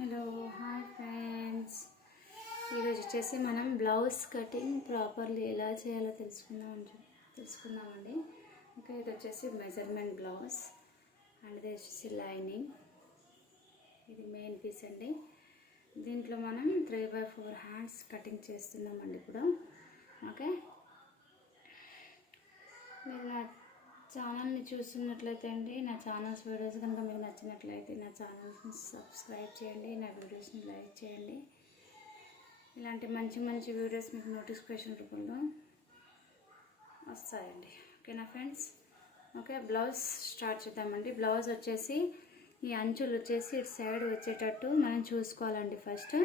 Hello hi friends, ఈరోజు వచ్చేసి మనం బ్లౌజ్ కటింగ్ ప్రాపర్లీ ఎలా చేయాలో తెలుసుకుందామండి. ఇంకా ఇది వచ్చేసి మెజర్మెంట్ బ్లౌజ్ అండ్ ఇది వచ్చేసి లైనింగ్. ఇది మెయిన్ పీస్ అండి. దీంట్లో మనం 3/4 హ్యాండ్స్ కటింగ్ చేస్తున్నామండి ఇప్పుడు. ఓకే, మీరు నా ఛానల్ని చూస్తున్నట్లయితే అండి, నా ఛానల్స్ వీడియోస్ కనుక మీకు నచ్చినట్లయితే నా ఛానల్ని సబ్స్క్రైబ్ చేయండి, నా వీడియోస్ని లైక్ చేయండి. ఇలాంటి మంచి మంచి వీడియోస్ మీకు నోటిఫికేషన్ రూపంలో వస్తాయండి. ఓకేనా ఫ్రెండ్స్? ఓకే, బ్లౌజ్ స్టార్ట్ చేద్దామండి. బ్లౌజ్ వచ్చేసి ఈ అంచులు వచ్చేసి ఇటు సైడ్ వచ్చేటట్టు మనం చూసుకోవాలండి. ఫస్ట్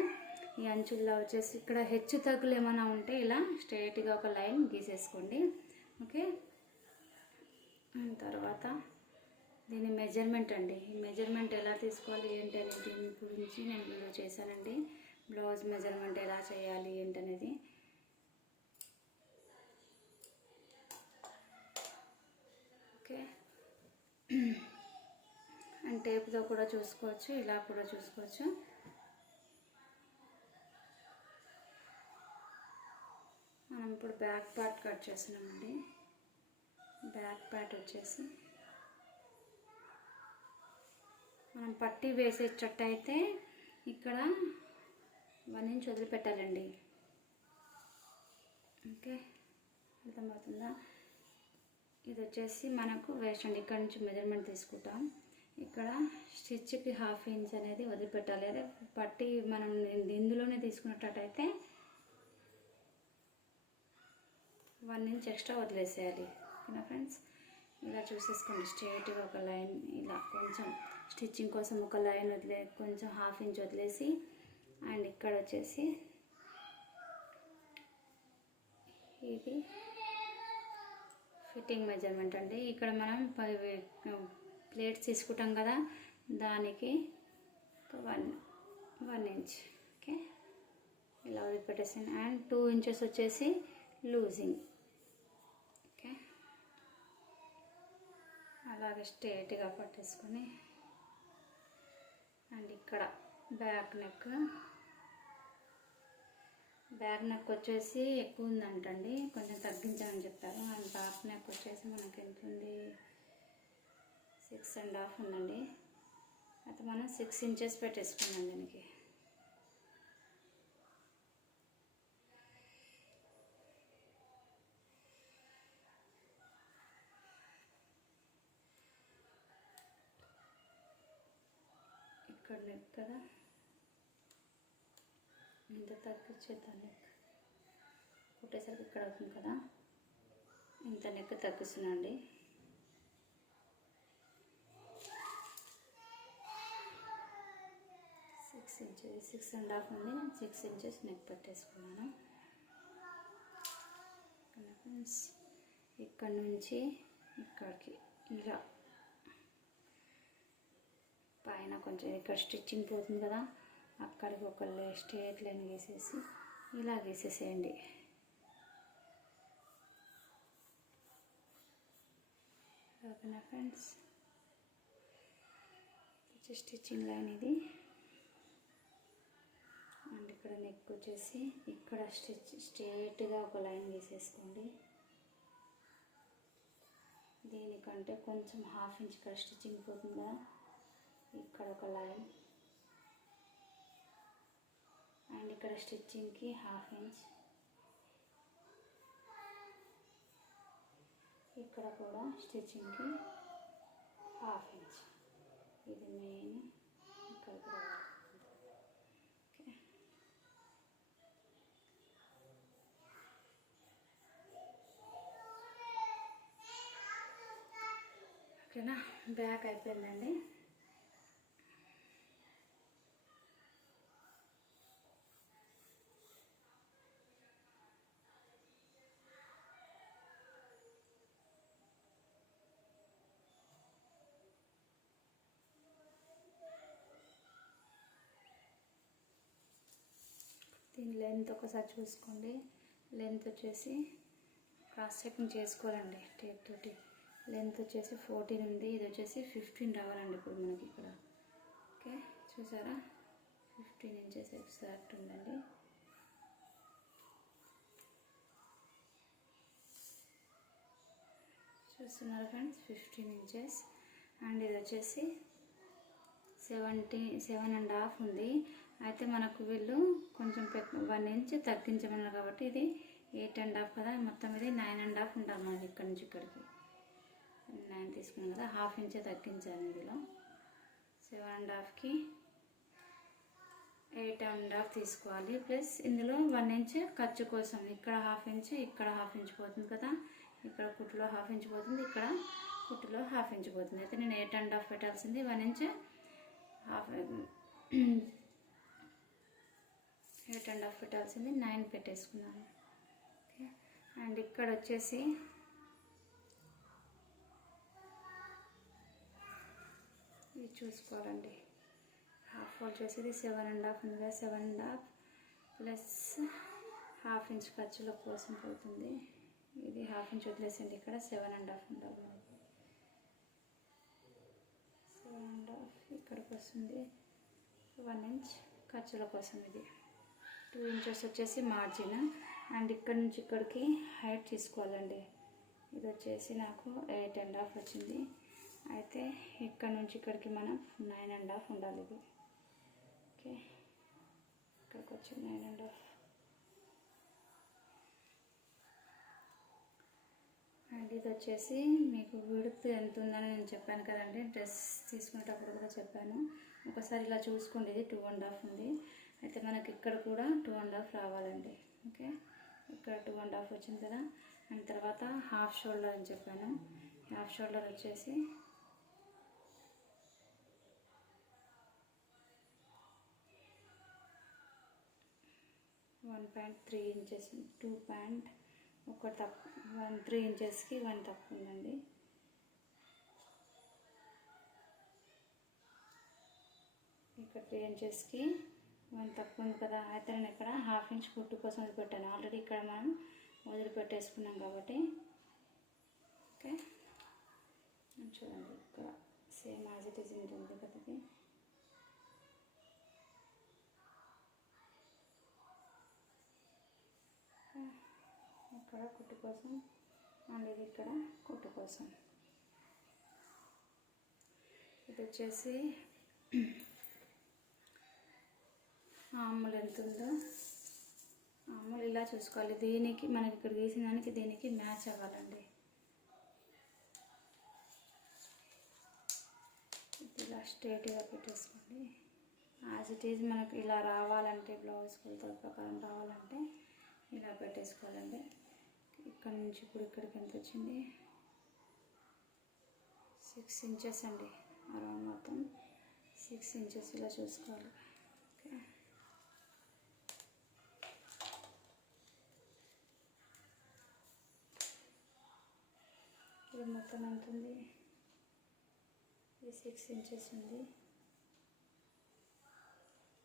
ఈ అంచుల్లో వచ్చేసి ఇక్కడ హెచ్చు తగ్గులు ఏమైనా ఉంటే ఇలా స్ట్రైట్గా ఒక లైన్ గీసేసుకోండి. ఓకే, తర్వాత దీని మెజర్మెంట్ అండి. ఈ మెజర్మెంట్ ఎలా తీసుకోవాలి ఏంటి అనేది దీని గురించి నేను వీడియో చేశానండి. బ్లౌజ్ మెజర్మెంట్ ఎలా చేయాలి ఏంటనేది. ఓకే, అండ్ టేప్తో కూడా చూసుకోవచ్చు, ఇలా కూడా చూసుకోవచ్చు. మనం ఇప్పుడు బ్యాక్ పార్ట్ కట్ చేస్తున్నామండి. బ్యాక్ పార్ట్ వచ్చేసి మనం పట్టీ వేసేటట్టయితే ఇక్కడ 1 ఇంచ్ వదిలిపెట్టాలండి. ఓకే, అర్థమవుతుందా? ఇది వచ్చేసి మనకు వేస్ట్ అండి. ఇక్కడ నుంచి మెజర్మెంట్ తీసుకుంటాం. ఇక్కడ స్టిచ్కి 1/2 ఇంచ్ అనేది వదిలిపెట్టాలి. అదే పట్టీ మనం ఇందులోనే తీసుకున్నట్టయితే 1 ఇంచ్ ఎక్స్ట్రా వదిలేసేయాలి. ఓకేనా ఫ్రెండ్స్? ఇలా చూసేసుకోండి. స్ట్రైట్గా ఒక లైన్ ఇలా కొంచెం స్టిచ్చింగ్ కోసం ఒక లైన్ కొంచెం 1/2 ఇంచ్ వదిలేసి, అండ్ ఇక్కడ వచ్చేసి ఇది ఫిట్టింగ్ మెజర్మెంట్ అండి. ఇక్కడ మనం ప్లేట్స్ తీసుకుంటాం కదా, దానికి 1 ఇంచ్. ఓకే, ఇలా వదిలిపెట్టేసాను. అండ్ 2 ఇంచెస్ వచ్చేసి లూజింగ్. ఓకే, అలాగే స్ట్రైట్గా పట్టేసుకొని, అండ్ ఇక్కడ బ్యాక్ నెక్ వచ్చేసి ఎక్కువ ఉందంటండి, కొంచెం తగ్గించమని చెప్పారు. అండ్ బ్యాక్ నెక్ వచ్చేసి మనకి ఎంత ఉంది, 6.5 ఉందండి. అయితే మనం 6 ఇంచెస్ పెట్టేసుకున్నాం దీనికి. ఇక్కడ నెక్ కదా, ఇంత తగ్గించేద్దాం. నెక్ కుట్టేసరికి ఇక్కడ అవుతుంది కదా, ఇంత నెక్ తగ్గిస్తున్నాండి. సిక్స్ ఇంచెస్ 6.5 ఉంది. 6 ఇంచెస్ నెక్ పెట్టేసుకున్నాను. ఇక్కడ నుంచి ఇక్కడికి ఇలా పైన కొంచెం ఇక్కడ స్టిచ్చింగ్ పోతుంది కదా, అక్కడికి ఒక స్ట్రైట్ లైన్ గీసేసి ఇలా గీసేసేయండి. ఓకేనా ఫ్రెండ్స్? స్టిచ్చింగ్ లైన్ ఇది. అండ్ ఇక్కడ నెక్ వచ్చేసి ఇక్కడ స్ట్రైట్గా ఒక లైన్ గీసేసుకోండి. దీనికంటే కొంచెం 1/2 ఇంచ్ ఇక్కడ స్టిచ్చింగ్ పోతుంది కదా, ఇక్కడ ఒక లైన్. అండ్ ఇక్కడ స్టిచ్చింగ్కి 1/2 ఇంచ్, ఇక్కడ కూడా స్టిచ్చింగ్కి 1/2 ఇంచ్. ఇది మెయిన్ ఇక్కడికి రావాలి. ఓకే, ఓకేనా? బ్యాక్ అయిపోయిందండి. దీని లెంత్ ఒకసారి చూసుకోండి. లెంత్ వచ్చేసి క్రాస్ చెకింగ్ చేసుకోవాలండి టేప్ తోటి. లెంత్ వచ్చేసి 14 ఉంది, ఇది వచ్చేసి 15 రావాలండి ఇప్పుడు మనకి ఇక్కడ. ఓకే, చూసారా? 15 ఇంచెస్ ఎగ్జాక్ట్ ఉందండి. చూస్తున్నారు ఫ్రెండ్స్, 15 ఇంచెస్. అండ్ ఇది వచ్చేసి 7.5 ఉంది. అయితే మనకు వీళ్ళు కొంచెం 1 ఇంచ్ తగ్గించమన్నారు కాబట్టి ఇది 8.5 కదా, మొత్తం ఇది 9.5 ఉండాలి మనకి. ఇక్కడ నుంచి ఇక్కడికి 9 తీసుకున్నాం కదా, 1/2 ఇంచ్ తగ్గించాలి. ఇందులో 7.5కి 8.5 తీసుకోవాలి. ప్లస్ ఇందులో 1 ఇంచ్ ఖర్చు కోసం, ఇక్కడ 1/2 ఇంచ్, ఇక్కడ 1/2 ఇంచ్ పోతుంది కదా, ఇక్కడ కుట్టులో 1/2 ఇంచ్ పోతుంది, ఇక్కడ కుట్టులో 1/2 ఇంచ్ పోతుంది. అయితే నేను 8.5 పెట్టాల్సింది 1 ఇంచ్ 8.5 పెట్టాల్సింది 9 పెట్టేసుకున్నాను. ఓకే. అండ్ ఇక్కడ వచ్చేసి ఇది చూసుకోవాలండి. హాఫ్ ఫోల్డ్ చేసేది 7.5 ఉంది కదా, 7.5 ప్లస్ 1/2 ఇంచ్ ఖర్చుల కోసం పోతుంది. ఇది 1/2 ఇంచ్ వదిలేసింది, ఇక్కడ 7.5 ఉండాలి. 7.5 ఇక్కడికి వస్తుంది, 1 ఇంచ్ ఖర్చుల కోసం. ఇది 2 ఇంచెస్ వచ్చేసి మార్జిన్. అండ్ ఇక్కడ నుంచి ఇక్కడికి హైట్ తీసుకోవాలండి. ఇది వచ్చేసి నాకు 8.5 వచ్చింది. అయితే ఇక్కడ నుంచి ఇక్కడికి మనం 9.5 ఉండాలి. ఇది ఓకే, ఇక్కడికి వచ్చి 9.5. అండ్ ఇది వచ్చేసి మీకు విడుత్ ఎంత ఉందని నేను చెప్పాను కదండి, డ్రెస్ తీసుకునేటప్పుడు కూడా చెప్పాను. ఒకసారి ఇలా చూసుకోండి, ఇది 2.5 ఉంది. అయితే మనకి ఇక్కడ కూడా 2.5 రావాలండి. ఓకే, ఇక్కడ 2.5 వచ్చింది కదా. అండ్ తర్వాత హాఫ్ షోల్డర్ అని చెప్పాను. హాఫ్ షోల్డర్ వచ్చేసి 1.3 ఇంచెస్, 3 ఇంచెస్కి 1 తక్కువ ఉందండి. ఇక్కడ 3 ఇంచెస్కి 1 తక్కువ ఉంది కదా. అయితే నేను ఇక్కడ 1/2 ఇంచ్ కుట్టు కోసం వదిలిపెట్టాను. ఆల్రెడీ ఇక్కడ మనం వదిలిపెట్టేసుకున్నాం కాబట్టి. ఓకే, చూడండి, ఇక్కడ సేమ్ యాజ్ ఇట్ ఈజ్ ఉంటుంది కదా. ఇది ఇక్కడ కుట్టు కోసం, అండ్ ఇది ఇక్కడ కుట్టు కోసం. ఇది వచ్చేసి ఆములు ఎంత ఉందో, ఆములు ఇలా చూసుకోవాలి. దీనికి మనకి ఇక్కడ గీసిన దానికి దీనికి మ్యాచ్ అవ్వాలండి. ఇలా స్ట్రేట్గా పెట్టేసుకోండి. యాజ్ ఇట్ ఈజ్ మనకి ఇలా రావాలంటే, బ్లౌజ్ కొలతల ప్రకారం రావాలంటే ఇలా పెట్టేసుకోవాలండి. ఇక్కడ నుంచి ఇప్పుడు ఇక్కడికి ఎంత వచ్చింది, 6 ఇంచెస్ అండి. అరౌండ్ మొత్తం 6 ఇంచెస్ ఇలా చూసుకోవాలి. ఓకే, ఇది మొత్తం ఎంత ఉంది, ఇది 6 ఇంచెస్ ఉంది.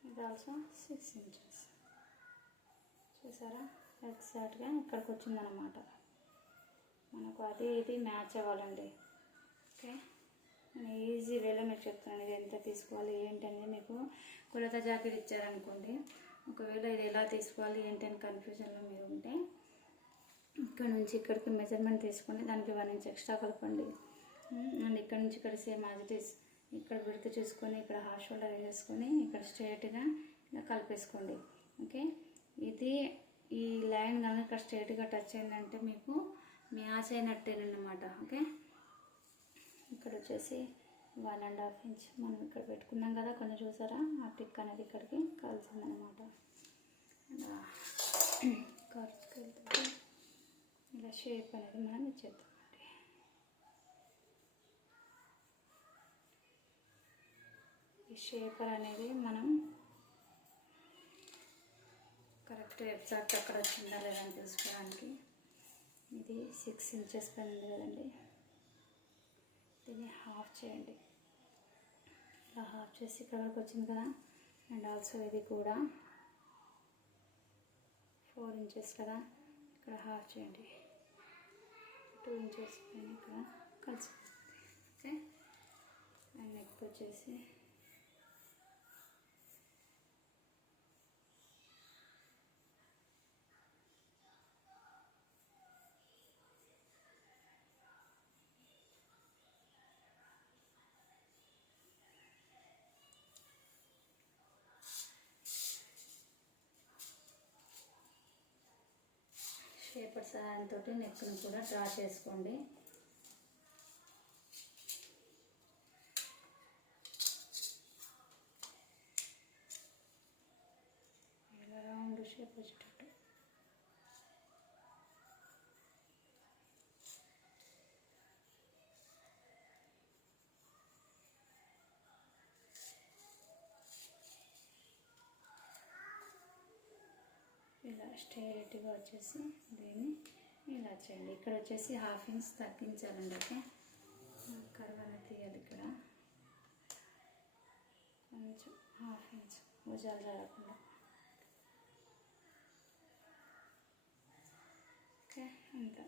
ఇది ఆల్సో 6 ఇంచెస్. చూసారా, ఎగ్జాక్ట్గా ఇక్కడికి వచ్చిందనమాట. మనకు అది ఇది మ్యాచ్ అవ్వాలండి. ఓకే, నేను ఈజీ వేలో మీకు చెప్తున్నాను. ఇది ఎంత తీసుకోవాలి ఏంటి అనేది. మీకు కొలత జాకెట్ ఇచ్చారనుకోండి, ఒకవేళ ఇది ఎలా తీసుకోవాలి ఏంటి అని కన్ఫ్యూజన్లో మీరు ఉంటే, ఇక్కడ నుంచి ఇక్కడికి మెజర్మెంట్ తీసుకొని దానికి 1 ఇంచ్ ఎక్స్ట్రా కలపండి. అండ్ ఇక్కడ నుంచి ఇక్కడ సేమ్ యాజ్ ఇట్ ఈస్ ఇక్కడ విడత చూసుకొని ఇక్కడ హాఫ్ షోల్డర్ వేసేసుకొని ఇక్కడ స్ట్రైట్గా ఇలా కలిపేసుకోండి. ఓకే, ఇది ఈ లైన్ కానీ ఇక్కడ స్ట్రైట్గా టచ్ అయిందంటే మీకు మ్యాచ్ అయినట్టేనమాట. ఓకే, ఇక్కడ వచ్చేసి 1.5 ఇంచ్ మనం ఇక్కడ పెట్టుకున్నాం కదా, కొంచెం చూసారా, ఆ టిక్ అనేది ఇక్కడికి కలిసిందనమాట. ఖర్చుకి వెళ్తే ఇలా షేప్ అనేది మనం ఇచ్చేద్దామండి. ఈ షేపర్ అనేది మనం కరెక్ట్ ఎగ్జాక్ట్ అక్కడ వచ్చిందా లేదని తెలుసుకోవడానికి. ఇది 6 ఇంచెస్ పైన ఉంది కదండి, దీన్ని హాఫ్ చేయండి. ఇలా హాఫ్ చేసి ఇక్కడికి వచ్చింది కదా. అండ్ ఆల్సో ఇది కూడా 4 ఇంచెస్ కదా, ఇక్కడ హాఫ్ చేయండి. 2 ఇంచెస్ పైన ఇక్కడ కలిసిపోతుంది. ఓకే, అండ్ నెక్ వచ్చేసి పేపర్ సహాయంతో నెక్ను కూడా డ్రా చేసుకోండి. ఇలా రౌండ్ షేప్ వచ్చేటట్టు. ఇలా స్ట్రైట్గా వచ్చేసి దీన్ని ఇలా చేయండి. ఇక్కడ వచ్చేసి 1/2 ఇంచ్ తగ్గించాలండి. ఓకే, కర్వ్ అనేది తీయాలి. ఇక్కడ కొంచెం 1/2 ఇంచ్ భుజాలు రాకుండా. ఓకే, అంతా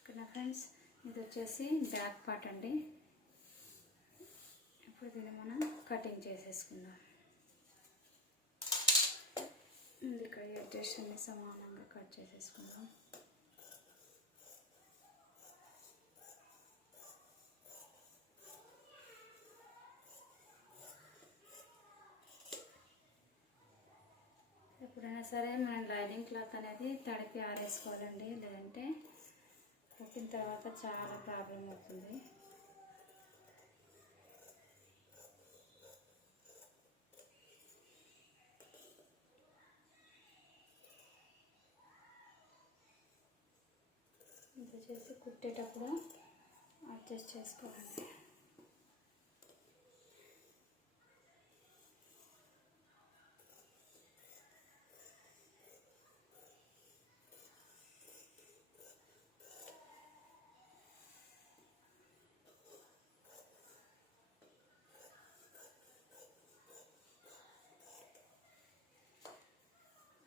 ఇక్కడ ఫ్రెండ్స్. ఇది వచ్చేసి బ్యాక్ పార్ట్ అండి. ఇప్పుడు దీన్ని మనం కటింగ్ చేసేసుకుందాం. ఇక్కడ ఎడ్జెస్ అన్ని సమానంగా కట్ చేసేసుకుందాం. ఎప్పుడైనా సరే మనం లైనింగ్ క్లాత్ అనేది తడిపి ఆరేసుకోవాలండి, లేదంటే కుట్టిన తర్వాత చాలా ప్రాబ్లం అవుతుంది. ఇది చేసి కుట్టేటప్పుడు అడ్జస్ట్ చేసుకోవాలండి.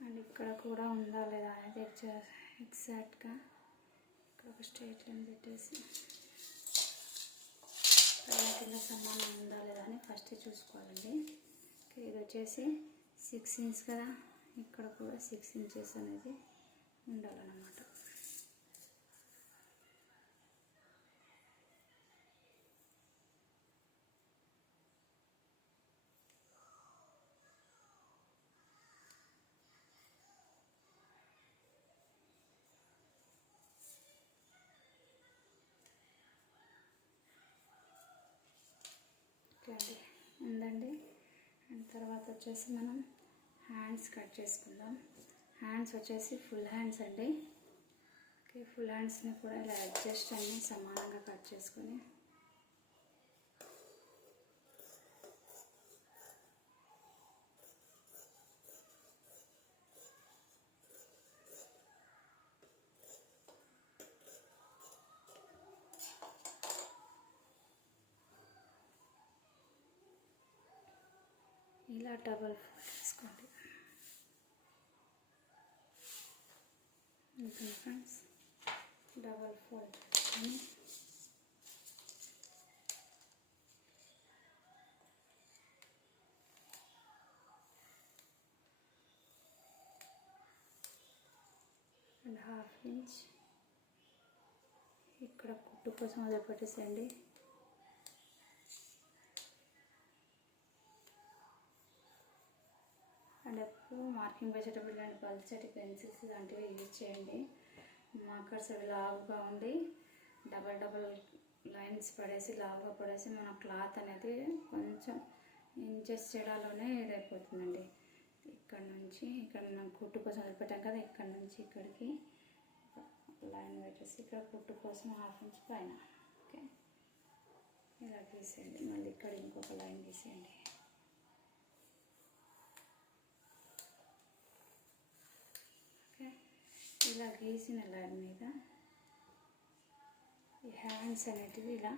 అండ్ ఇక్కడ కూడా ఉందా లేదా అనేది ఎగ్జాక్ట్గా ఒక స్ట్రైట్ లైన్ పెట్టేసి కింద సమానం ఉందా లేదా అని ఫస్ట్ చూసుకోవాలండి. ఇది వచ్చేసి 6 ఇంచ్ కదా, ఇక్కడ కూడా 6 ఇంచెస్ అనేది ఉండాలన్నమాట. అండి ఉందండి. అండ్ తర్వాత వచ్చేసి మనం హ్యాండ్స్ కట్ చేసుకుందాం. హ్యాండ్స్ వచ్చేసి ఫుల్ హ్యాండ్స్ అండి. ఓకే, ఫుల్ హ్యాండ్స్ని కూడా ఇలా అడ్జస్ట్ అన్ని సమానంగా కట్ చేసుకొని ఇలా డబల్ ఫోల్డ్ చేసుకోండి. ఓకే ఫ్రెండ్స్, డబల్ ఫోల్డ్ చేసుకొని అండ్ 1/2 ఇంచ్ ఇక్కడ కుట్టు కోసం వదిలిపెట్టేసేయండి. అండ్ ఎప్పుడు మార్కింగ్ వేసేటప్పుడు ఇలాంటి పల్చటి పెన్సిల్స్ లాంటివి యూజ్ చేయండి. మార్కర్స్ అవి లావుగా ఉండి డబల్ లైన్స్ పడేసి లావుగా పడేసి మన క్లాత్ అనేది కొంచెం ఇంచెస్ తేడాలోనే ఇదైపోతుందండి. ఇక్కడ నుంచి ఇక్కడ మనం కుట్టు కోసం వదిలిపెట్టాం కదా, ఇక్కడ నుంచి ఇక్కడికి లైన్ పెట్టేసి ఇక్కడ కుట్టు కోసం 1/2 ఇంచ్ పైన. ఓకే, ఇలా గీసేయండి. మళ్ళీ ఇక్కడ ఇంకొక లైన్ గీసేయండి. ఇలా గీసిన లైన్ మీద ఈ హ్యాండ్స్ అనేటివి ఇలా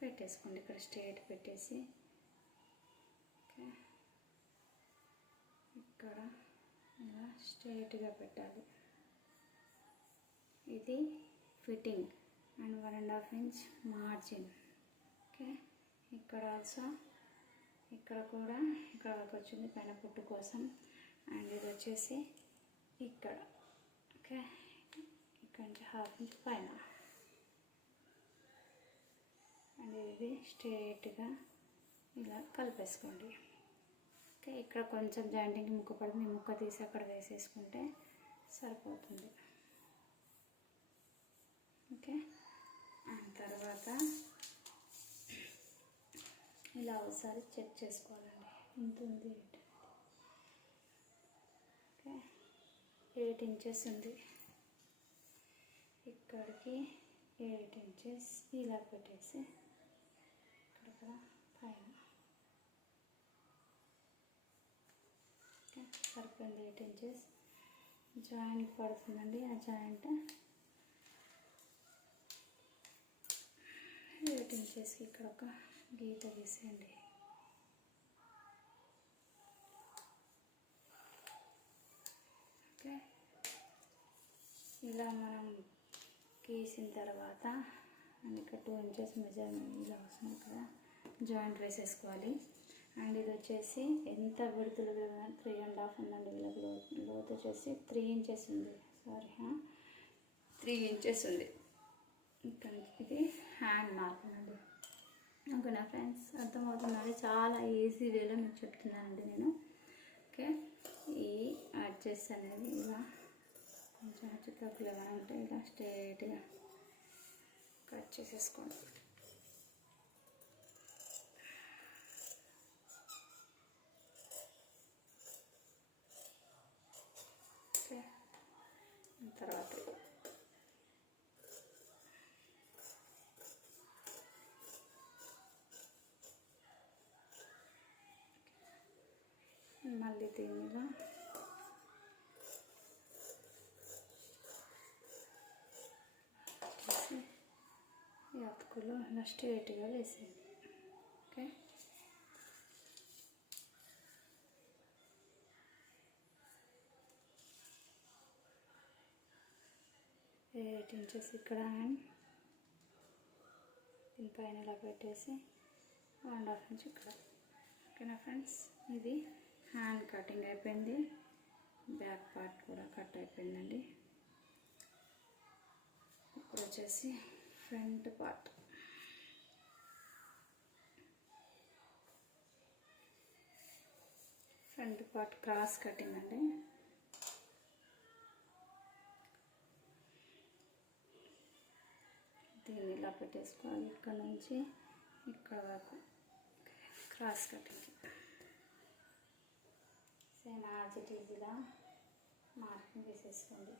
పెట్టేసుకోండి. ఇక్కడ స్ట్రైట్ పెట్టేసి ఓకే, ఇక్కడ ఇలా స్ట్రైట్గా పెట్టాలి. ఇది fitting and 1.5 inch margin. Okay, ఇక్కడ ఆల్సో ఇక్కడ కూడా ఇక్కడ వరకు వచ్చింది పైన కుట్టు కోసం. అండ్ ఇది వచ్చేసి ఇక్కడ ఓకే, ఇక్కడ నుంచి 1/2 ఇంచ్ పైన. అండ్ ఇది స్ట్రైట్గా ఇలా కలిపేసుకోండి. ఓకే, ఇక్కడ కొంచెం జాయింటింగ్ ముక్క పడుతుంది, ముక్క తీసి అక్కడ వేసేసుకుంటే సరిపోతుంది. ఓకే, అండ్ తర్వాత ఇలా ఒకసారి చెక్ చేసుకోవాలండి ఎంత ఉంది. ఓకే, 8 ఇంచెస్ ఉంది. ఇక్కడికి 8 ఇంచెస్ ఇలా పెట్టేసి ఇక్కడ పైన ఓకే సరిపోయింది. 8 ఇంచెస్ జాయింట్ పడుతుందండి. ఆ జాయింట్ 8 ఇంచెస్కి ఇక్కడ ఒక గీత గీసేయండి. ఓకే, ఇలా మనం గీసిన తర్వాత ఇక్కడ 2 ఇంచెస్ మెజర్మెంట్ ఇలా వస్తుంది కదా, జాయింట్ వేసేసుకోవాలి. అండ్ ఇది వచ్చేసి ఎంత విడుదల 3.5 ఉందండి. వీళ్ళకి లోతు వచ్చేసి 3 ఇంచెస్ ఉంది. సారీ 3 ఇంచెస్ ఉంది. ఇక్కడ ఇది హ్యాండ్ మార్క్ అండి. ఓకేనా ఫ్రెండ్స్, అర్థమవుతుందండి. చాలా ఈజీ వేలో మీకు చెప్తున్నానండి నేను. ఓకే, ఈ అడ్జస్ట్ అనేది ఇలా కొంచెం హెచ్చుతగ్గులు ఏమైనా ఉంటే ఇలా స్ట్రైట్గా కట్ చేసేసుకోండి. ఓకే, తర్వాత మళ్ళీ దీనిలో ఈ అతుకులు ఇలా స్ట్రైట్గా వేసేయండి. ఓకే, 8 ఇంచెస్ ఇక్కడ అండ్ దీనిపైన ఇలా పెట్టేసి 1.5 ఇంచ్ ఇక్కడ. ఓకేనా ఫ్రెండ్స్, ఇది హ్యాండ్ కటింగ్ అయిపోయింది. బ్యాక్ పార్ట్ కూడా కట్ అయిపోయిందండి. ఇప్పుడు వచ్చేసి front part. Front part cross cutting అండి. దీన్ని ఇలా పెట్టేసుకోవాలి. ఇక్కడ నుంచి ఇక్కడ వరకు cross cutting. Same as it is ఇలా మార్కింగ్ వేసేసుకోండి.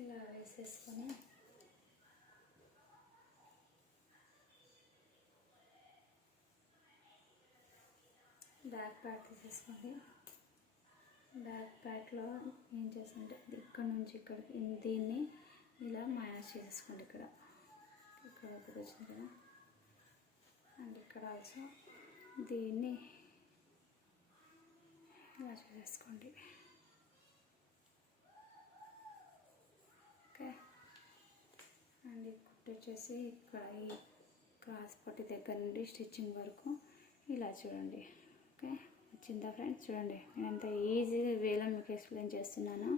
ఇలా వేసేసుకొని బ్యాక్ ప్యాట్ తీసేసుకోండి. బ్యాక్ ప్యాట్లో ఏం చేస్తుంటే ఇక్కడ నుంచి ఇక్కడికి దీన్ని ఇలా మైనస్ చేసేసుకోండి. ఇక్కడ ఒకటి వచ్చింది కదా, అండ్ ఇక్కడ ఆల్సో దీన్ని ఇలా చేసేసుకోండి. ఓకే, అండ్ ఈ కుట్టు వచ్చేసి ఇక్కడ ఈ క్రాస్ పట్టి దగ్గర నుండి స్టిచ్చింగ్ వరకు ఇలా చూడండి. ఓకే, వచ్చిందా ఫ్రెండ్స్? చూడండి, నేను ఎంత ఈజీగా వేలో మీకు ఎక్స్ప్లెయిన్ చేస్తున్నాను.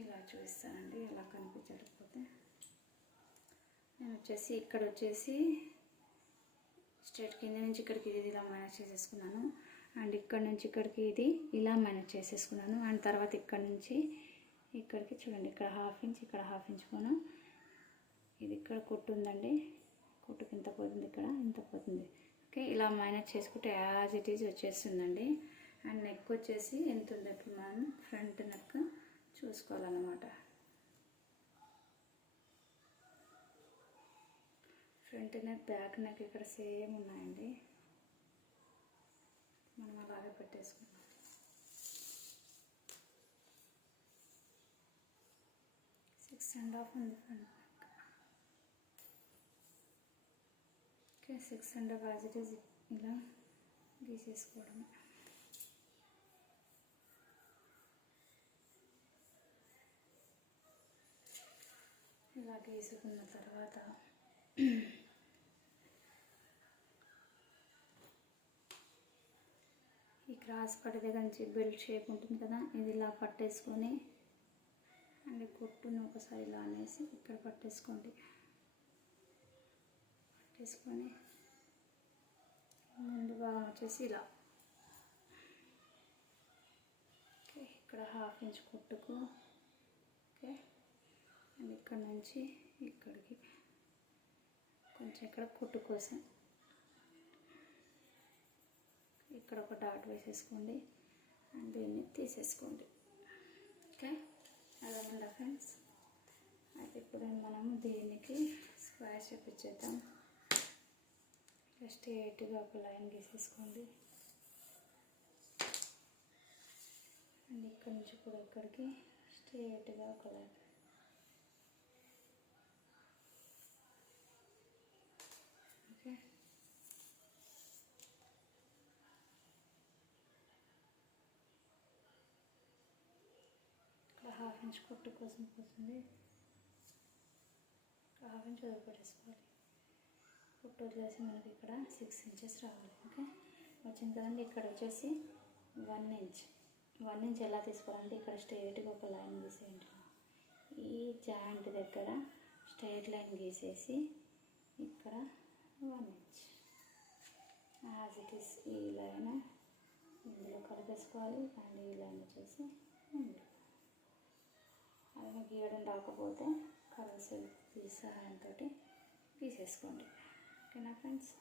ఇలా చూపిస్తానండి, ఎలా కనిపించకపోతే. నేను వచ్చేసి ఇక్కడ వచ్చేసి స్ట్రైట్ కింద నుంచి ఇక్కడికి ఇది ఇలా మైనస్ చేసేసుకున్నాను. అండ్ ఇక్కడ నుంచి ఇక్కడికి ఇది ఇలా మైనస్ చేసేసుకున్నాను. అండ్ తర్వాత ఇక్కడ నుంచి ఇక్కడికి చూడండి, ఇక్కడ 1/2 ఇంచ్, ఇక్కడ 1/2 ఇంచ్ పోను. ఇది ఇక్కడ కుట్టు ఉందండి, కుట్టుకి ఇంత పోతుంది, ఇక్కడ ఇంత పోతుంది. ఓకే, ఇలా మైనస్ చేసుకుంటే యాజ్ ఇట్ ఈజ్ వచ్చేస్తుందండి. అండ్ నెక్ వచ్చేసి ఎంత ఉంది, ఇప్పుడు మనం ఫ్రంట్ నెక్ చూసుకోవాలన్నమాట. ఫ్రంట్ నెక్ బ్యాక్ నెక్ ఇక్కడ సేమ్ ఉన్నాయండి. పెట్టేసుకున్నాం. సిక్స్ అండ్ హాఫ్ ఉంది front neck. Okay, 6.5 as it is ఇలా గీసేసుకోవడమే. ఇలా గీసుకున్న తర్వాత ఈ క్రాస్ పట్టి దగ్గర నుంచి బెల్ట్ షేప్ ఉంటుంది కదా, ఇది ఇలా పట్టేసుకొని అండ్ కుట్టుని ఒకసారి ఇలా అనేసి ఇక్కడ పట్టేసుకోండి. పట్టేసుకొని ముందు భాగం వచ్చేసి ఇలా, ఓకే, ఇక్కడ 1/2 ఇంచ్ కుట్టుకు, ఓకే, అండ్ ఇక్కడ నుంచి ఇక్కడికి కొంచెం ఇక్కడ కుట్టు కోసం ఇక్కడ ఒక డాట్ వేసేసుకోండి అండ్ దీన్ని తీసేసుకోండి. ఓకే, అలా ఫ్రెండ్స్. అయితే ఇప్పుడు మనము దీనికి స్క్వేర్ షేప్ ఇచ్చేద్దాం. జస్ట్ స్ట్రెయిట్గా ఒక లైన్ గీసేసుకోండి అండ్ ఇక్కడ నుంచి కూడా ఇక్కడికి స్ట్రెయిట్గా ఒక లైన్. ఓకే, ఇక్కడ 1/2 ఇంచ్ కుట్టు కోసం పోతుంది. 1/2 ఇంచ్ వదిలిపెట్టేసుకోవాలి. కుట్టు వదిలేసి మనకి ఇక్కడ 6 ఇంచెస్ రావాలి. ఓకే, వచ్చింది కదండి. ఇక్కడ వచ్చేసి 1 ఇంచ్. 1 ఇంచ్ ఎలా తీసుకోవాలంటే ఇక్కడ స్ట్రెయిట్గా ఒక లైన్ గీసేయండి. ఈ జాయింట్ దగ్గర స్ట్రెయిట్ లైన్ గీసేసి ఇక్కడ 1 ఇంచ్ యాజ్ ఇట్ ఈస్ ఈ లైన్ ఇందులో కలిపేసుకోవాలి అండ్ ఈ లైన్ వచ్చేసి ఇందులో. అది గీయడం రాకపోతే కలర్స్ సహాయంతో తీసేసుకోండి. ఓకేనా ఫ్రెండ్స్.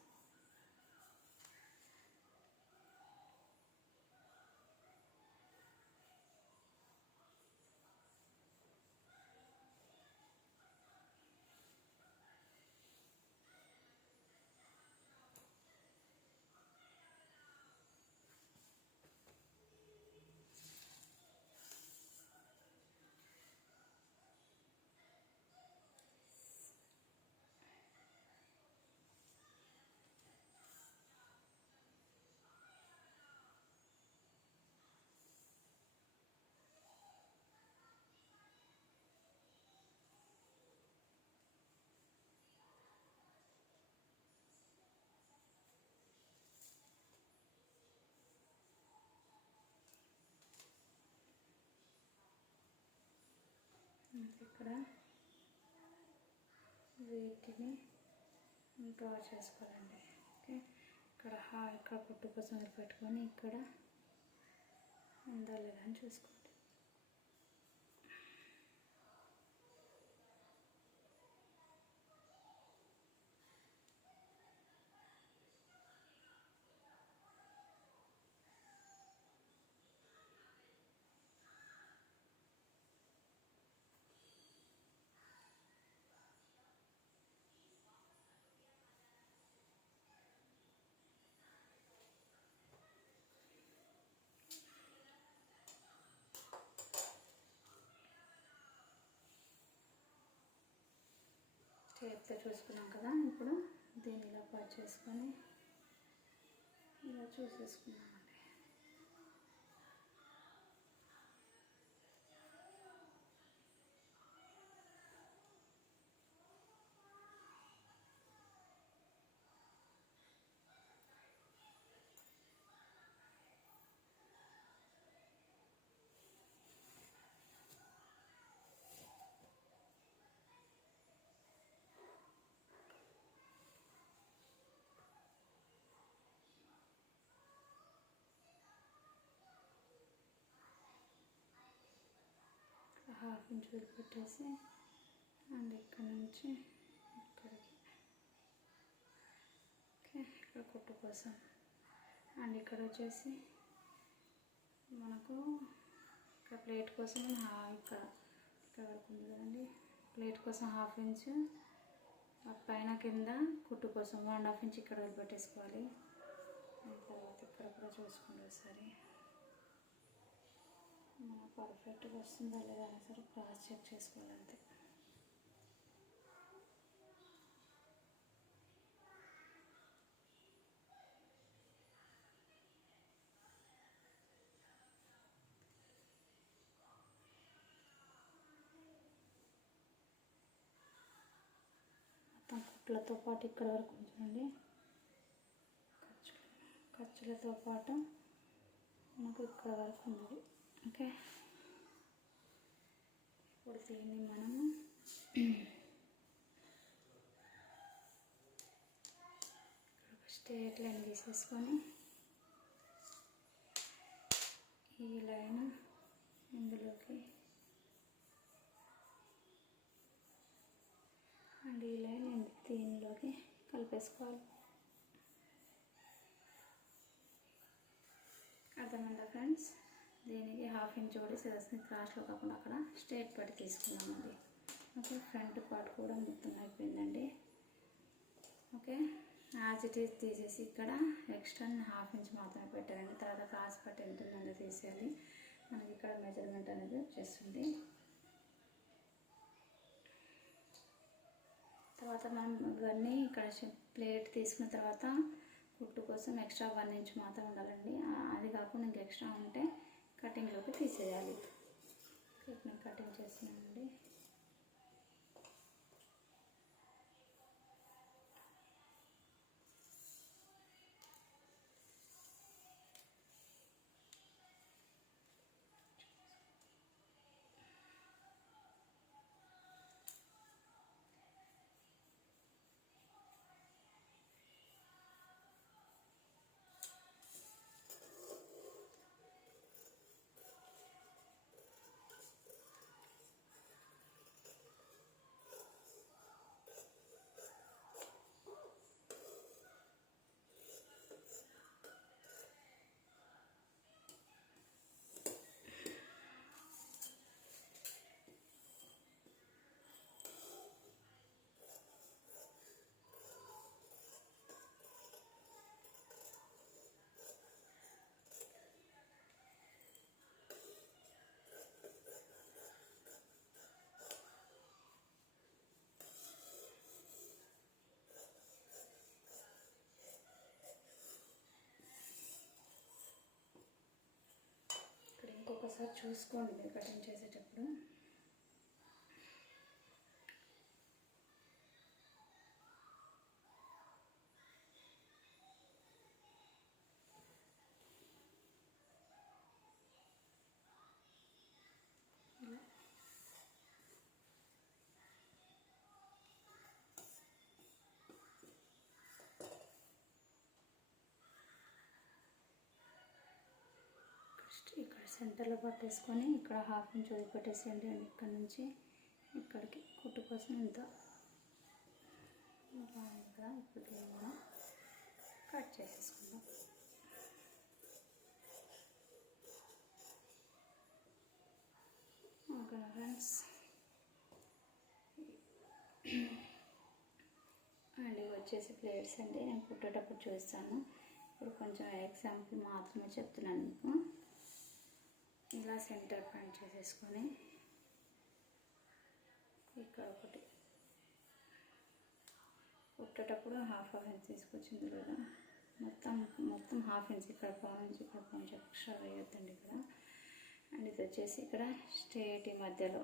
ఇక్కడ వీటిని డ్రా చేసుకోవాలండి. ఓకే, ఇక్కడ కుట్టు కోసం పెట్టుకొని ఇక్కడ ఉందా లేదా అని చూసుకోండి. టేప్తో చూసుకున్నాం కదా. ఇప్పుడు దీన్ని ఇలా కట్ చేసుకొని ఇలా చూసేసుకున్నామండి. హాఫ్ ఇంచ్ వదిలిపెట్టేసి అండ్ ఇక్కడ నుంచి ఇక్కడికి, ఓకే, ఇక్కడ కుట్టు కోసం అండ్ ఇక్కడ వచ్చేసి మనకు ఇక్కడ ప్లేట్ కోసం ఇక్కడ వరకు ఉంది కదండి. ప్లేట్ కోసం 1/2 ఇంచ్, పైన కింద కుట్టు కోసం 1.5 ఇంచ్ ఇక్కడ వదిలిపెట్టేసుకోవాలి. తర్వాత ఇక్కడ కూడా చూసుకోండి ఒకసారి మన పర్ఫెక్ట్గా వస్తుందా లేదా అని సరే క్రాస్ చెక్ చేసుకోవాలంతే. మొత్తం కుట్లతో పాటు ఇక్కడ వరకు ఉంచండి. ఖర్చులతో పాటు మనకు ఇక్కడ వరకు ఉంది. ఓకే, ఇప్పుడు దీన్ని మనము స్ట్రేట్ లైన్ తీసేసుకొని ఈ లైన్ ఇందులోకి అండ్ ఈ లైన్ దీనిలోకి కలిపేసుకోవాలి. అర్థమైందా ఫ్రెండ్స్? దీనికి 1/2 ఇంచ్ కూడా సిజర్స్ని క్రాస్లో కాకుండా అక్కడ స్ట్రేట్ పట్టి తీసుకున్నామండి. ఓకే, ఫ్రంట్ పార్ట్ కూడా మొత్తం అయిపోయిందండి. ఓకే, యాజ్ ఇట్ ఈస్ తీసేసి ఇక్కడ ఎక్స్ట్రా 1/2 ఇంచ్ మాత్రమే పెట్టారండి. తర్వాత క్రాస్ పట్టి ఎంత ఉందో తీసేయాలి. మనకి ఇక్కడ మెజర్మెంట్ అనేది వచ్చేస్తుంది. తర్వాత మనం ఇవన్నీ ఇక్కడ ప్లేట్ తీసుకున్న తర్వాత కుట్టు కోసం ఎక్స్ట్రా 1 ఇంచ్ మాత్రం ఉండాలండి. అది కాకుండా ఇంక ఎక్స్ట్రా ఉంటే కటింగ్లోకి తీసేయాలి. నేను కటింగ్ చేస్తున్నానండి. ఒకసారి చూసుకోండి మీరు కటింగ్ చేసేటప్పుడు. ఇక్కడ సెంటర్లో పట్టేసుకొని ఇక్కడ 1/2 ఇంచ్ వదిలిపెట్టేసేయండి. అండి ఇక్కడ నుంచి ఇక్కడికి కుట్టు కోసం ఇంత ఇక్కడ ఇప్పుడు మనం కట్ చేసేసుకుందాం. ఓకే ఫ్రెండ్స్, అండ్ ఇవి వచ్చేసి ప్లేట్స్ అండి. నేను కుట్టేటప్పుడు చూస్తాను. ఇప్పుడు కొంచెం ఎగ్జాంపుల్ మాత్రమే చెప్తున్నాను మీకు. ఇలా సెంటర్ పాయింట్ చేసేసుకొని ఇక్కడ ఒకటి కుట్టేటప్పుడు 1/2 ఇంచ్ తీసుకొచ్చింది కదా, మొత్తం 1/2 ఇంచ్ ఇక్కడ 1/4 ఇంచ్ ఇక్కడ కొంచెం ఎక్స్ట్రా వేయొద్దండి ఇక్కడ. అండ్ ఇది వచ్చేసి ఇక్కడ స్ట్రేట్ ఈ మధ్యలో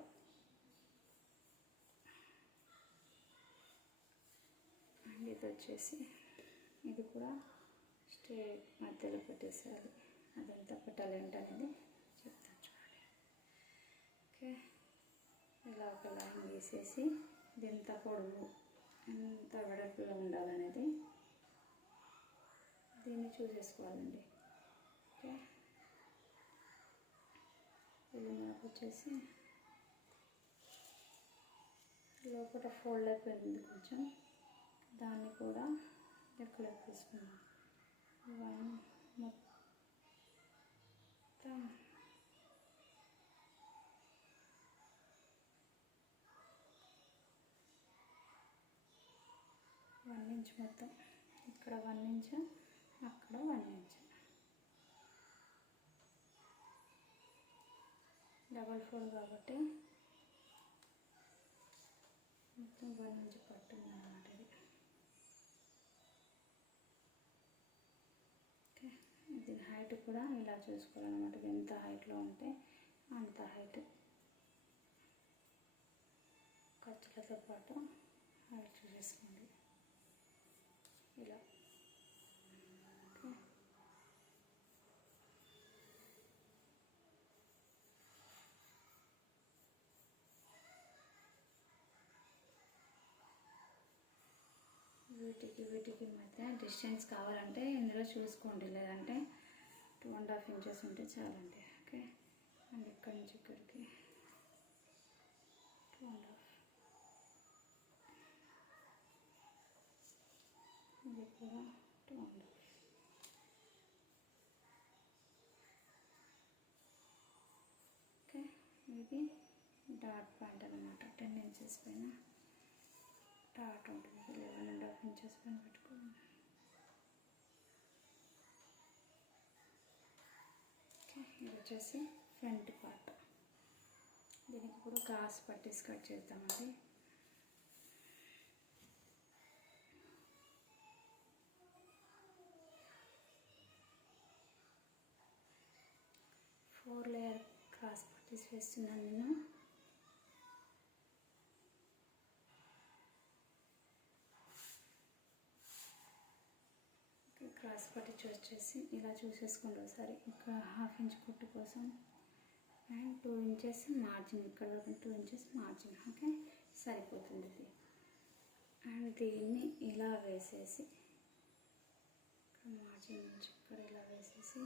అండ్ ఇది వచ్చేసి ఇది కూడా స్ట్రేట్ మధ్యలో పెట్టేసేయాలి. అదంతా పెట్టాలి ఏంటనేది చెప్తాను చూడండి. ఓకే, ఇలా ఒక లైన్ గీసేసి ఇది ఎంత పొడవు ఎంత వెడల్పుగా ఉండాలనేది దీన్ని చూసేసుకోవాలండి. ఓకే, ఇది మనకు వచ్చేసి లోపల ఫోల్డ్ అయిపోయింది కొంచెం, దాన్ని కూడా లెక్కలోకి తీసుకున్నాం. మొత్తం 1 ఇంచ్ మొత్తం ఇక్కడ 1 ఇంచ్ అక్కడ 1 ఇంచ్, డబల్ ఫోల్డ్ కాబట్టి మొత్తం 1 ఇంచ్ పట్టుంది అన్నమాట ఇది. ఓకే, ఇది హైట్ కూడా ఇలా చూసుకోవాలన్నమాట. ఇది ఎంత హైట్లో ఉంటే అంత హైట్, ఖర్చులతో పాటు హైట్ చూసేసుకోండి ఇలా. ఓకే, వీటికి మధ్య డిస్టెన్స్ కావాలంటే ఇందులో చూసుకోండి, లేదంటే 2.5 ఇంచెస్ ఉంటే చాలండి. ఓకే, అండ్ ఇక్కడి నుంచి ఇక్కడికి 2.5, ఇది కూడా 2.5. ఓకే, ఇది డాట్ పాయింట్ అనమాట. 10 ఇంచెస్ పైన డాట్ ఉంటుంది, 11.5 ఇంచెస్ పైన పెట్టుకోండి. ఓకే, ఇది వచ్చేసి ఫ్రంట్ పార్ట్. దీనికి ఇప్పుడు క్రాస్ పట్టీస్ కట్ చేద్దామండి. ఫోర్ లేయర్ క్రాస్ పట్టీస్ వేస్తున్నాను నేను. క్రాస్ పట్టి వచ్చేసి ఇలా చూసేసుకోండి ఒకసారి. ఇక్కడ 1/2 ఇంచ్ కుట్టు కోసం అండ్ 2 ఇంచెస్ మార్జిన్, ఇక్కడ వరకు 2 ఇంచెస్ మార్జిన్. ఓకే, సరిపోతుంది ఇది. అండ్ దీన్ని ఇలా వేసేసి ఇక్కడ మార్జిన్ నుంచి ఇక్కడ ఇలా వేసేసి,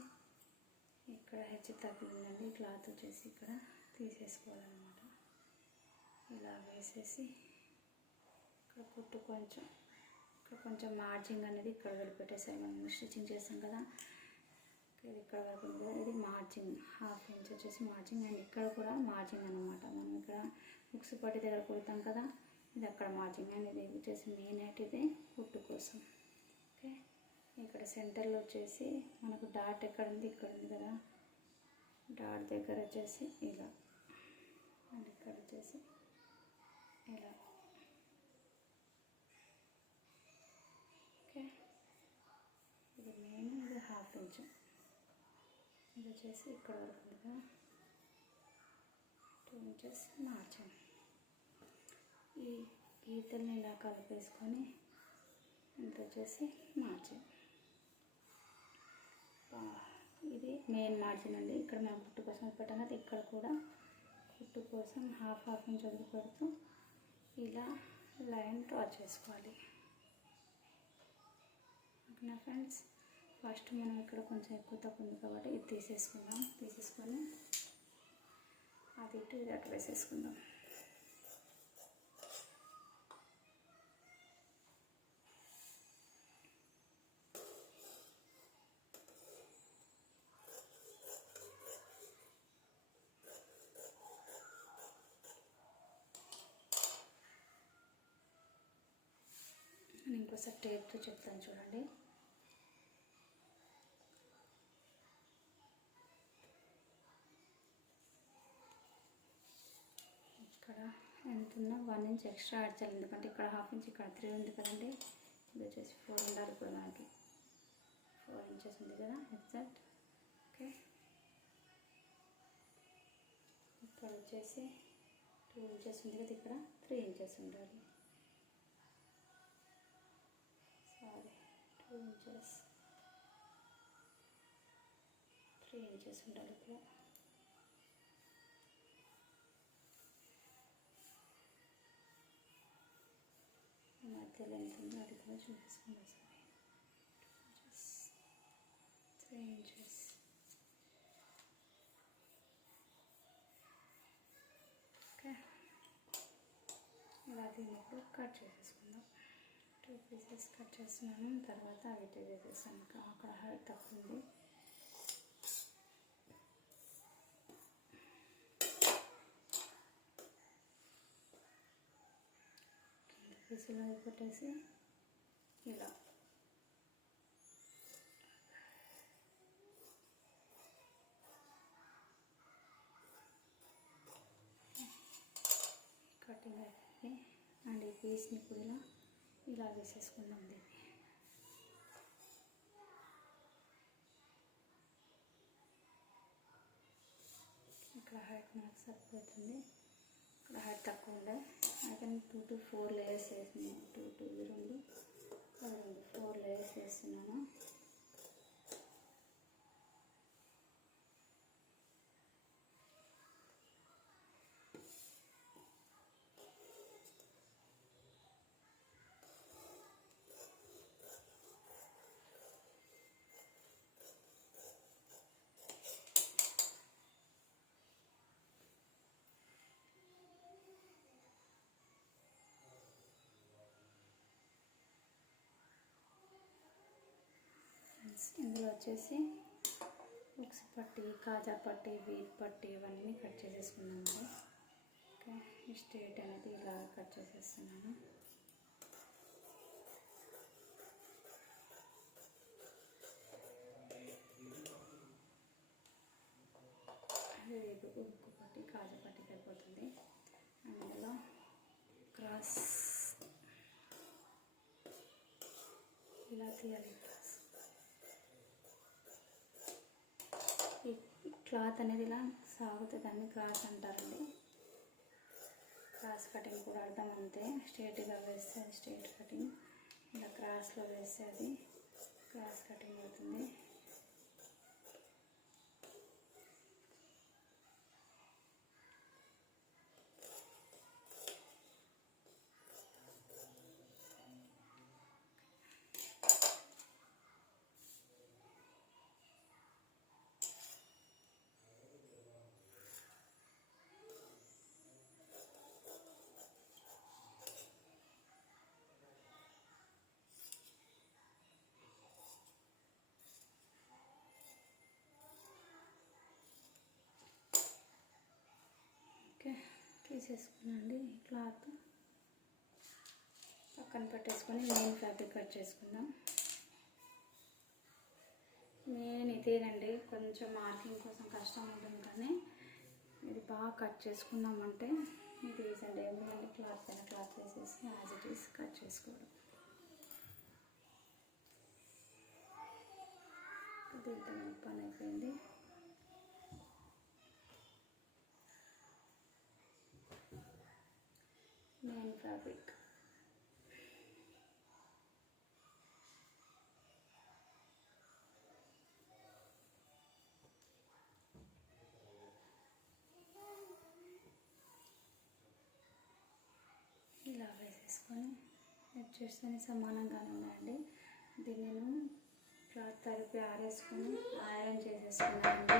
ఇక్కడ హెచ్చు తగ్గిందండి క్లాత్ వచ్చేసి ఇక్కడ తీసేసుకోవాలన్నమాట. ఇలా వేసేసి ఇక్కడ కుట్టు కొంచెం, ఇక్కడ కొంచెం మార్జింగ్ అనేది ఇక్కడ వదిలిపెట్టేసాయి. మనం స్టిచ్చింగ్ చేస్తాం కదా, ఇది ఇక్కడ వరకు ఉంది కదా, ఇది మార్జింగ్ 1/2 ఇంచ్ వచ్చేసి మార్జింగ్. అండ్ ఇక్కడ కూడా మార్జింగ్ అనమాట. మనం ఇక్కడ బుక్స్ పట్టి దగ్గర కుడతాం కదా, ఇది అక్కడ మార్జింగ్. అండ్ ఇది వచ్చేసి మెయిన్ హైట్, ఇది కుట్టు కోసం. ఓకే, ఇక్కడ సెంటర్లో వచ్చేసి మనకు డాట్ ఎక్కడ ఉంది, ఇక్కడ ఉంది కదా, డాట్ దగ్గర వచ్చేసి ఇలా, అండ్ ఇక్కడ వచ్చేసి ఇలా. ఓకే, ఇది మెయిన్, ఇది 1/2 ఇంచ్. ఇది వచ్చేసి ఇక్కడ వరకు ఉంది కదా, 2 ఇంచెస్ మార్జిన్. ఈ గీతల్ని ఇలా కలిపేసుకొని ఇంత వచ్చేసి మార్జిన్. ఇది మెయిన్ మార్జిన్ అండి. ఇక్కడ మేము కుట్టు కోసం పెట్టాం కదా, ఇక్కడ కూడా కుట్టు కోసం 1/2 ఇంచ్ వదిలి పెడుతూ ఇలా లైన్ డ్రా చేసుకోవాలి. ఓకేనా ఫ్రెండ్స్, ఫస్ట్ మనం ఇక్కడ కొంచెం ఎక్కువ తక్కువ ఉంది కాబట్టి ఇది తీసేసుకుందాం. తీసేసుకొని అది ఇటు ఇది అటు వేసేసుకుందాం. నేను ఇంకోసారి టేప్తో చెప్తాను చూడండి. ఇక్కడ ఎంత ఉన్నా 1 ఇంచ్ ఎక్స్ట్రా యాడ్ చేయాలి, ఎందుకంటే ఇక్కడ 1/2 ఇంచ్, ఇక్కడ 3 ఉంది కదండి. ఇది వచ్చేసి 4 ఉండాలి ఇప్పుడు మనకి. 4 ఇంచెస్ ఉంది కదా ఎగ్జాక్ట్. ఓకే, ఇక్కడ వచ్చేసి 2 ఇంచెస్ ఉంది కదా, ఇక్కడ 3 ఇంచెస్ ఉండాలి. సారీ, 2 ఇంచెస్ 3 ఇంచెస్ ఉండాలి ఇక్కడ. మధ్యలో ఎంత ఉందో అది కూడా చూపిస్తున్నాం. సరే, 3 ఇంచెస్. ఓకే, ఇలా దీన్ని ఇప్పుడు కట్ చేసేసుకుందాం. 2 పీసెస్ కట్ చేస్తున్నాను, తర్వాత అవి వేసేసాను. అక్కడ హైట్ తక్కువ ఉంది. పీసులు పెట్టేసి ఇలా పీస్ని కూడా ఇలా వేసేసుకుందాం దీన్ని. ఇక్కడ హైట్ నాకు సరిపోతుంది, ఇక్కడ హైట్ తక్కువ ఉండే అయితే 2 to 4 లేయర్స్ వేసినాను. 2 2 4 లేయర్స్ వేస్తున్నాను. ఇందులో వచ్చేసి ఉక్స్ పట్టి, కాజా పట్టి, వీట్ పట్టి ఇవన్నీ కట్ చేసేసుకున్నాము. ఓకే, ఈ స్ట్రేట్ అనేది ఇలా కట్ చేసేస్తున్నాను. అదే ఉక్కు పట్టి, కాజా పట్టికి అయిపోతుంది. అందులో క్రాస్ ఇలా తీయాలి. ఈ క్లాత్ అనేది ఇలా సాగుతుంది, దాన్ని క్రాస్ అంటారండి. క్రాస్ కటింగ్ కూడా అర్థం అంతే. స్ట్రేట్గా వేస్తే అది స్ట్రేట్ కటింగ్, ఇలా క్రాస్లో వేస్తే అది క్రాస్ కటింగ్ అవుతుంది. ఓకే, తీసేసుకున్నాండి. ఈ క్లాత్ పక్కన పెట్టేసుకొని మెయిన్ ఫ్యాబ్రిక్ కట్ చేసుకుందాం. మెయిన్ ఇదేనండి, కొంచెం మార్కింగ్ కోసం కష్టం ఉంటుంది, కానీ ఇది బాగా కట్ చేసుకున్నామంటే ఇది వేసండి. ఎందుకంటే క్లాత్ పైన క్లాత్ వేసేసి యాజ్ ఇట్ ఈస్ కట్ చేసుకోవడం. దీంతో పని అయిపోయింది. మెయిన్ ఫ్యాబ్రిక్ ఇలా వేసేసుకొని ఎడ్జెస్ సమానంగానే ఉన్నాయండి. దీన్ని నేను క్లాత్ తడిపి ఆరేసుకొని ఐరన్ చేసేసుకున్నానండి.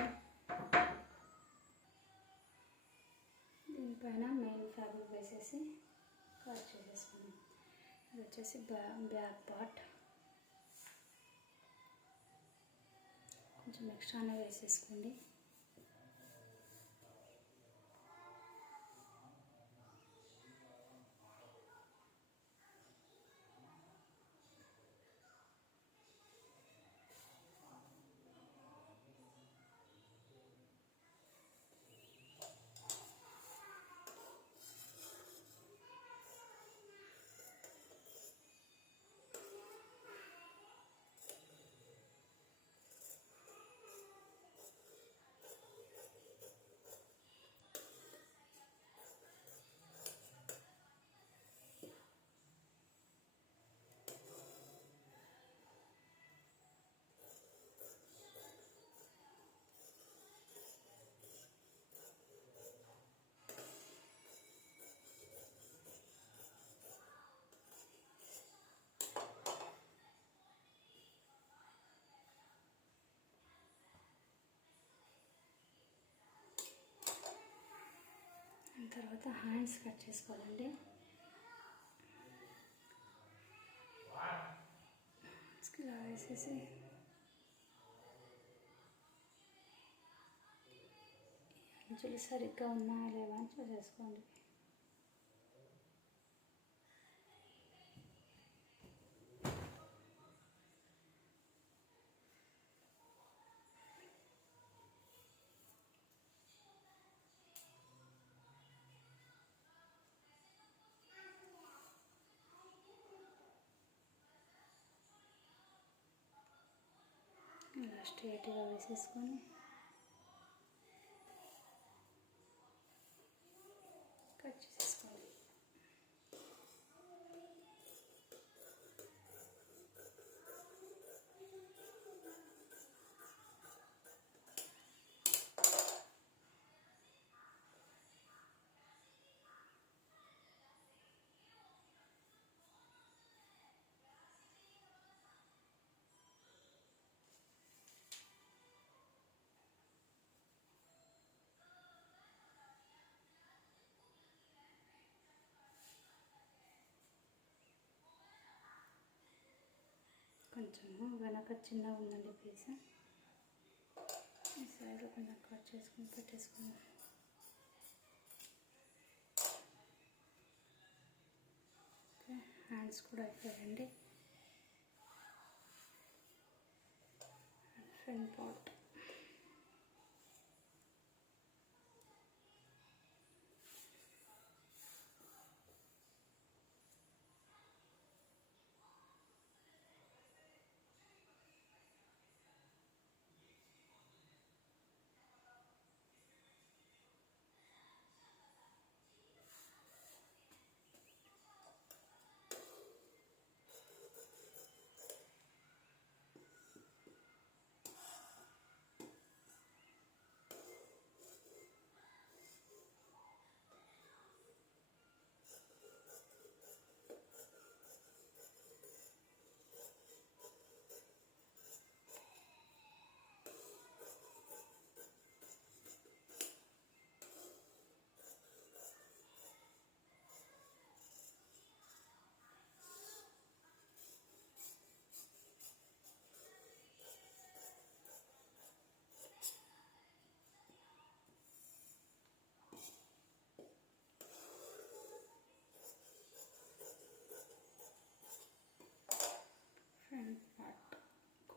దీనిపైన మెయిన్ ఫ్యాబ్రిక్ వేసేసి కట్ చేసేసుకున్నాం. ఇది వచ్చేసి బ్యాక్ పార్ట్, కొంచెం ఎక్స్ట్రానే వేసేసుకోండి. తర్వాత హ్యాండ్స్ కట్ చేసుకోవాలండి. ఇలా వేసేసి అంచులు సరిగ్గా ఉన్నాయా లేవా అని చూసేసుకోండి. ఇలా స్ట్రైట్గా వేసేసుకొని కట్ చేసేసుకోండి. కొంచెము వెనక చిన్నగా ఉందండి పీస్, ఈ సైడ్లో కొంచెం కట్ చేసుకొని పెట్టేసుకుందాం. ఓకే, హ్యాండ్స్ కూడా అయిపోయాయండి. ఫ్రంట్ పార్ట్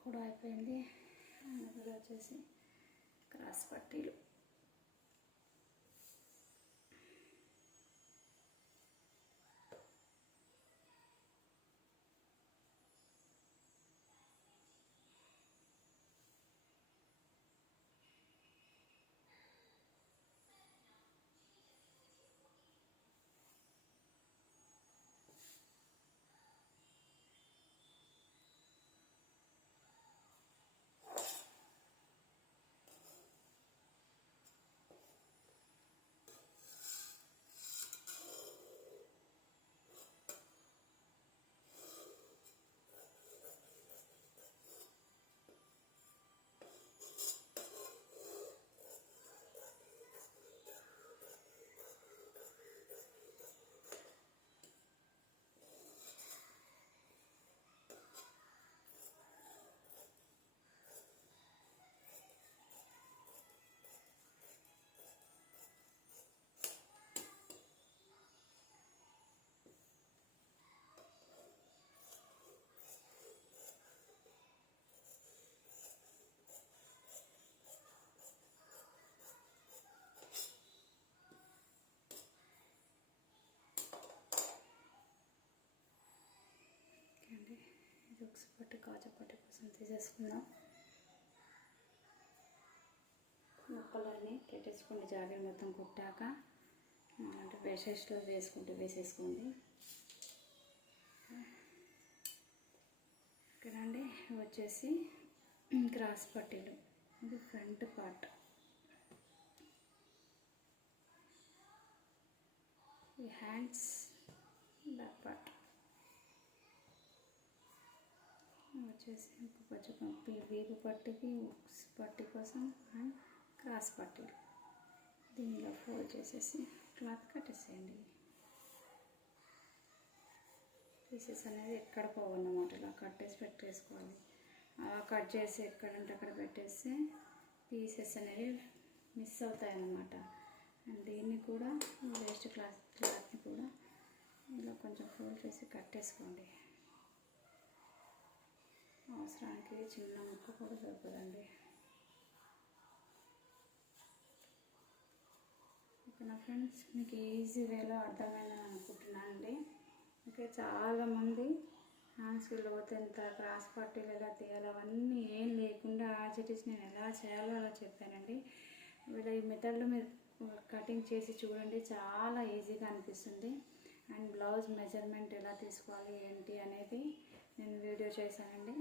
కూడా అయిపోయింది. అందులో వచ్చేసి క్రాస్ పట్టీలు. ఇది ఒక పట్టు కాజా పట్టు కోసం తీసేసుకుందాం. ముక్కలన్నీ పెట్టేసుకోండి. జాకెట్ మొత్తం కుట్టాక అంటే వేసేస్లో వేసేసుకోండి. ఇక్కడండి వచ్చేసి క్రాస్ పట్టీలు. ఇది ఫ్రంట్ పార్ట్. ఈ హ్యాండ్స్ బ్యాక్ పార్ట్ వచ్చేసి కొంచెం వీపు పట్టికి పట్టి కోసం అండ్ క్రాస్ పట్టీలు. దీనిలో ఫోల్డ్ చేసేసి క్లాత్ కట్టేసేయండి. పీసెస్ అనేది ఎక్కడ పోవన్నమాట, ఇలా కట్టేసి పెట్టేసుకోవాలి. అలా కట్ చేసి ఎక్కడంటే అక్కడ పెట్టేస్తే పీసెస్ అనేవి మిస్ అవుతాయి అన్నమాట. అండ్ దీన్ని కూడా వేస్ట్ క్లాత్ని కూడా ఇలా కొంచెం ఫోల్డ్ చేసి కట్టేసుకోండి. అవసరానికి చిన్న ముక్క కూడా దొరకదండి. ఓకేనా ఫ్రెండ్స్, మీకు ఈజీ వేలో అర్థమైందని అనుకుంటున్నాను అండి. ఓకే, చాలామంది హ్యాండ్స్కి లోతు ఎంత, క్రాస్ పట్టీలు ఎలా తీయాలి అవన్నీ ఏం లేకుండా యాజ్ నేను ఎలా చేయాలో అలా చెప్పానండి. వీళ్ళ ఈ మెథడ్లో మీరు కటింగ్ చేసి చూడండి, చాలా ఈజీగా అనిపిస్తుంది. అండ్ బ్లౌజ్ మెజర్మెంట్ ఎలా తీసుకోవాలి ఏంటి అనేది నేను వీడియో చేశానండి,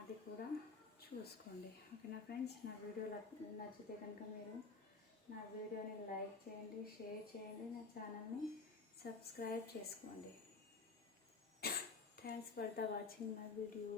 అది కూడా చూసుకోండి. ఓకేనా ఫ్రెండ్స్, నా వీడియో నచ్చితే కనుక మీరు నా వీడియోని లైక్ చేయండి, షేర్ చేయండి, నా ఛానల్ని సబ్స్క్రైబ్ చేసుకోండి. Thanks for the watching my video.